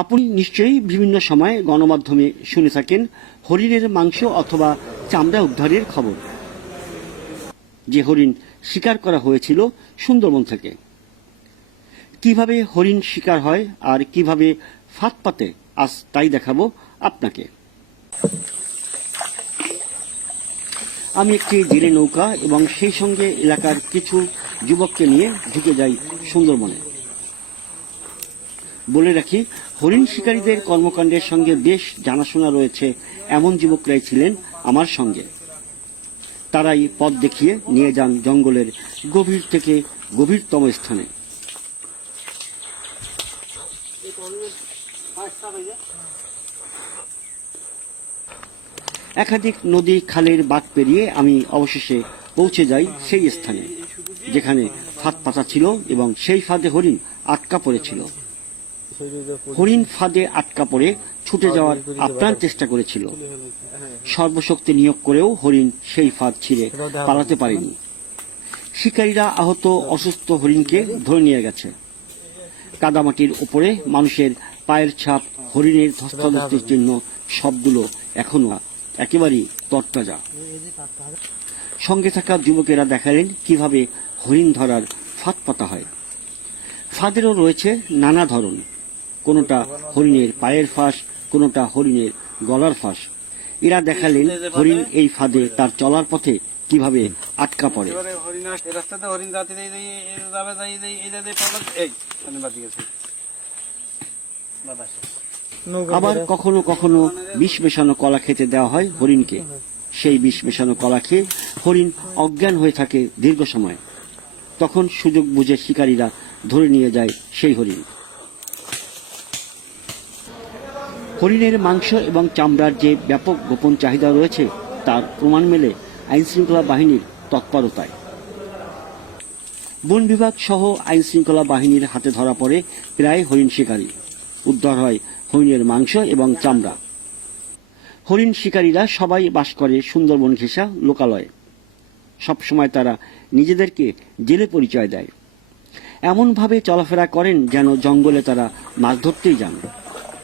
আপনি নিশ্চয়ই বিভিন্ন সময় গণমাধ্যমে শুনে থাকেন হরিণের মাংস অথবা চামড়া উদ্ধারের খবর। যে হরিণ শিকার করা হয়েছিল সুন্দরবন থেকে। কীভাবে হরিণ শিকার হয় আর কীভাবে ফাঁদ পাতে, আজ তাই দেখাবো আপনাকে। আমি একটি জেলে নৌকা এবং সেই সঙ্গে এলাকার কিছু যুবককে নিয়ে ঢুকে যাই সুন্দরবনে। বলে রাখি, হরিণ শিকারীদের কর্মকাণ্ডের সঙ্গে বেশ জানাশোনা রয়েছে, এমন যুবকরাই ছিলেন আমার সঙ্গে। তারাই পথ দেখিয়ে নিয়ে যান জঙ্গলের গভীর থেকে গভীরতম স্থানে। একাধিক নদী খালের বাঁক পেরিয়ে আমি অবশেষে পৌঁছে যাই সেই স্থানে, যেখানে ফাঁদ পাতা ছিল এবং সেই ফাঁদে হরিণ আটকা পড়েছিল। হরিণ ফাঁদে আটকা পড়ে ছুটে যাওয়ার আপ্রাণ চেষ্টা করেছিল। সর্বশক্তি নিয়োগ করেও হরিণ সেই ফাঁদ ছিঁড়ে পালাতে পারেনি। শিকারীরা আহত অসুস্থ হরিণকে ধরে নিয়ে গেছে। কাদামাটির উপরে মানুষের পায়ের ছাপ হরিণের ধস্তাধস্তির চিহ্ন সবগুলো এখনও একেবারেই তরতাজা। সঙ্গে থাকা যুবকেরা দেখালেন কীভাবে হরিণ ধরার ফাঁদ পাতা হয়। ফাঁদেরও রয়েছে নানা ধরন। কোনোটা হরিণের পায়ের ফাঁস কোনোটা হরিণের গলার ফাঁস। এরা দেখালেন হরিণ এই ফাঁদে তার চলার পথে কীভাবে আটকা পড়ে। আবার কখনো কখনো বিষ মেশানো কলা খেতে দেওয়া হয় হরিণকে। সেই বিষ মেশানো কলা খেয়ে হরিণ অজ্ঞান হয়ে থাকে দীর্ঘ সময়। তখন সুযোগ বুঝে শিকারীরা ধরে নিয়ে যায় সেই হরিণ। হরিণের মাংস এবং চামড়ার যে ব্যাপক গোপন চাহিদা রয়েছে, তার প্রমাণ মেলে আইনশৃঙ্খলা বাহিনীর তৎপরতায়। বন বিভাগ সহ আইনশৃঙ্খলা বাহিনীর হাতে ধরা পড়ে প্রায় হরিণ শিকারী। উদ্ধার হয় হরিণের মাংস এবং চামড়া। হরিণ শিকারীরা সবাই বাস করে সুন্দরবন ঘেঁষা লোকালয়ে। সবসময় তারা নিজেদেরকে জেলে পরিচয় দেয়। এমনভাবে চলাফেরা করেন যেন জঙ্গলে তারা মাছ ধরতেই যান।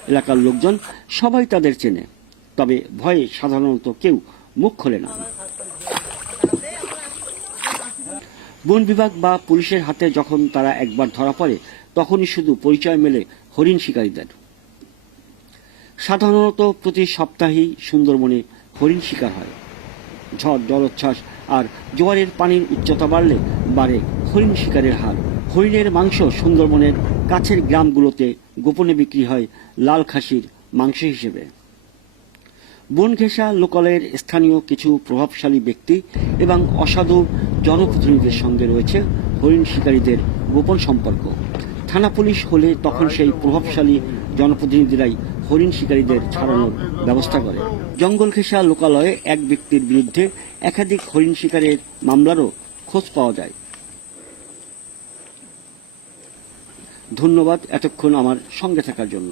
এলাকার লোকজন সবাই তাদের চেনে। তবে ভয়ে সাধারণত কেউ মুখ খোলে না। বন বিভাগ বা পুলিশের হাতে যখন তারা একবার ধরা পড়ে, তখনই শুধু পরিচয় মেলে হরিণ শিকারীদের। সাধারণত প্রতি সপ্তাহেই সুন্দরবনে হরিণ শিকার হয়। ঝড়, জলোচ্ছ্বাস আর জোয়ারের পানির উচ্চতা বাড়লে বাড়ে হরিণ শিকারের হার। হরিণের মাংস সুন্দরবনের কাছের গ্রামগুলোতে গোপনে বিক্রি হয় লাল খাসির মাংস হিসেবে। বনঘেঁষা লোকালয়ের স্থানীয় কিছু প্রভাবশালী ব্যক্তি এবং অসাধু জনপ্রতিনিধিদের সঙ্গে রয়েছে হরিণ শিকারীদের গোপন সম্পর্ক। থানা পুলিশ হলে তখন সেই প্রভাবশালী জনপ্রতিনিধিরাই হরিণ শিকারীদের ছাড়ানোর ব্যবস্থা করে। জঙ্গল ঘেঁষা লোকালয়ে এক ব্যক্তির বিরুদ্ধে একাধিক হরিণ শিকারের মামলারও খোঁজ পাওয়া যায়। ধন্যবাদ এতক্ষণ আমার সঙ্গে থাকার জন্য।